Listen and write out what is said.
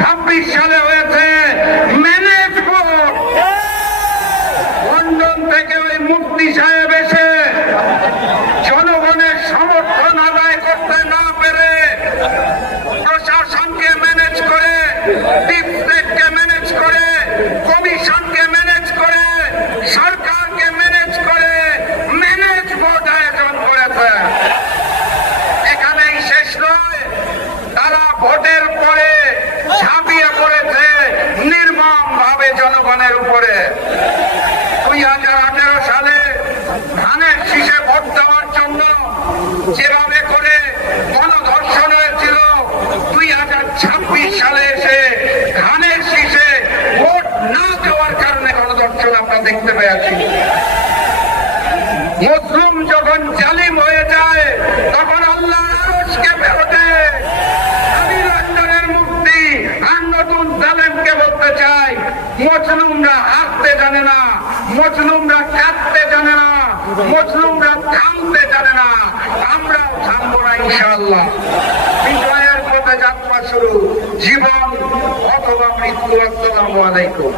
ছাব্বিশ সালে হয়েছে ম্যানেজ ভোট লন্ডন থেকে ওই মুক্তি সাহেব এসে জনগণের সমর্থন আদায় করতে না পেরে প্রশাসনকে ম্যানেজ করে ডিপস্টেটকে ম্যানেজ করে কমিশনকে ম্যানেজ করে সরকারকে ম্যানেজ করে ম্যানেজ ভোট আয়োজন করেছে এখানেই শেষ নয় তারা ভোটের পরে ঝাঁপিয়ে পড়েছে নির্মম ভাবে জনগণের উপরে। দুই হাজার আঠেরো সালে ধানের শীষে ভোট দেওয়ার জন্য যেভাবে করে গণধর্ষণ হয়েছিল, দুই হাজার ছাব্বিশ সালে এসে ধানের শীষে ভোট না দেওয়ার কারণে গণধর্ষণ আমরা দেখতে পেয়েছি মুসলিম যখন জালিম হয়ে যায়, তখন মজলুমরা হাসতে জানে না মজলুমরা কাঁদতে জানে না মজলুমরা থামতে জানে না। আমরা থামবো না ইনশাআল্লাহ। বিজয়ের পথে যাত্রা শুরু। জীবন অথবা মৃত্যু, আসসালামু আলাইকুম।